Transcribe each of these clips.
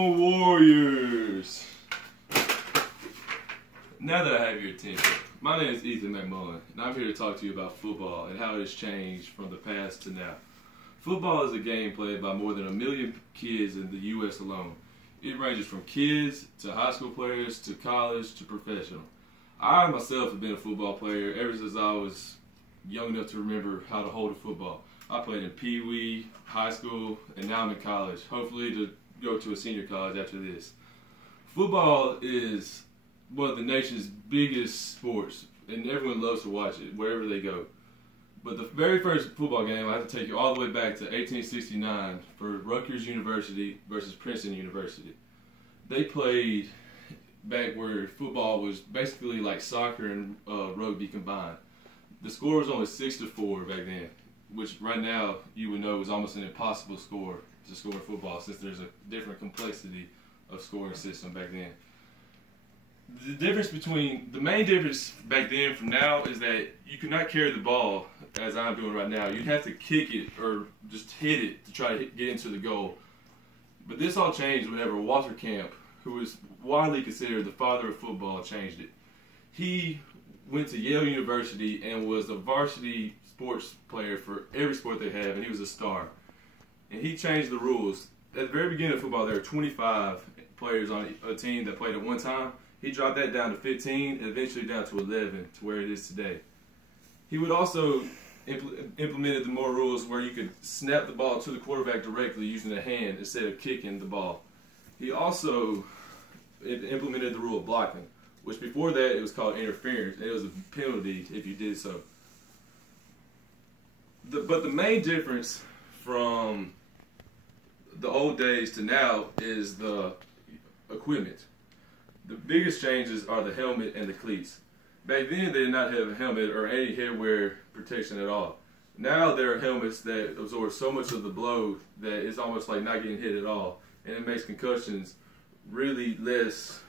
on, Warriors! Now that I have your attention, my name is Ethan McMullen, and I'm here to talk to you about football and how it has changed from the past to now. Football is a game played by more than 1 million kids in the U.S. alone. It ranges from kids to high school players to college to professional. I myself have been a football player ever since I was young enough to remember how to hold a football. I played in Pee Wee, high school, and now I'm in college, hopefully to go to a senior college after this. Football is one of the nation's biggest sports, and everyone loves to watch it wherever they go. But the very first football game, I have to take you all the way back to 1869 for Rutgers University versus Princeton University. They played back where football was basically like soccer and rugby combined. The score was only 6-4 back then, which right now you would know is almost an impossible score to score in football since there's a different complexity of scoring system back then. The main difference back then from now is that you could not carry the ball as I'm doing right now. You'd have to kick it or just hit it to try to get into the goal. But this all changed whenever Walter Camp, who is widely considered the father of football, changed it. He went to Yale University and was a varsity sports player for every sport they have, and he was a star. And he changed the rules. At the very beginning of football, there were 25 players on a team that played at one time. He dropped that down to 15 and eventually down to 11 to where it is today. He would also implemented the more rules where you could snap the ball to the quarterback directly using the hand instead of kicking the ball. He also implemented the rule of blocking, which before that it was called interference, and it was a penalty if you did so. But the main difference from the old days to now is the equipment. The biggest changes are the helmet and the cleats. Back then, they did not have a helmet or any headwear protection at all. Now there are helmets that absorb so much of the blow that it's almost like not getting hit at all, and it makes concussions really less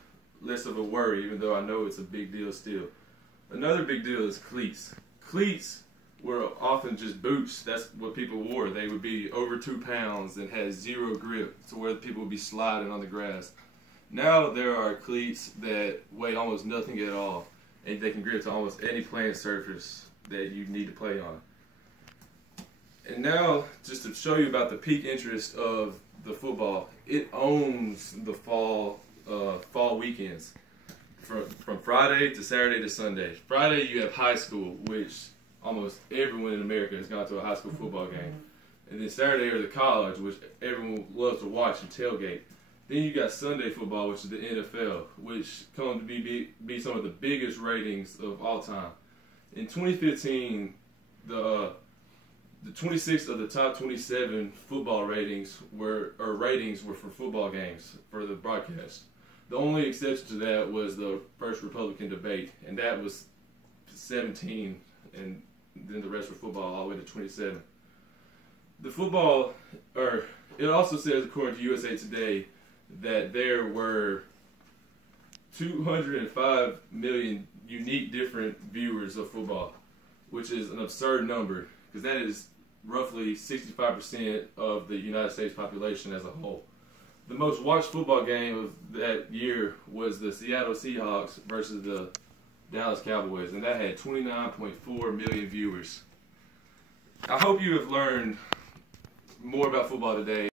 of a worry, even though I know it's a big deal still. Another big deal is cleats. Cleats were often just boots. That's what people wore. They would be over 2 pounds and had zero grip to where people would be sliding on the grass. Now there are cleats that weigh almost nothing at all, and they can grip to almost any playing surface that you need to play on. And now, just to show you about the peak interest of the football, it owns the fall weekends. From Friday to Saturday to Sunday. Friday you have high school, which almost everyone in America has gone to a high school football game. And then Saturday are the college, which everyone loves to watch and tailgate. Then you got Sunday football, which is the NFL, which comes to be some of the biggest ratings of all time. In 2015, the 26 of the top 27 football ratings were for football games for the broadcast. The only exception to that was the first Republican debate, and that was 17, and then the rest were football all the way to 27. The football, it also says, according to USA Today, that there were 205 million unique different viewers of football, which is an absurd number because that is roughly 65% of the United States population as a whole. The most watched football game of that year was the Seattle Seahawks versus the Dallas Cowboys, and that had 29.4 million viewers. I hope you have learned more about football today.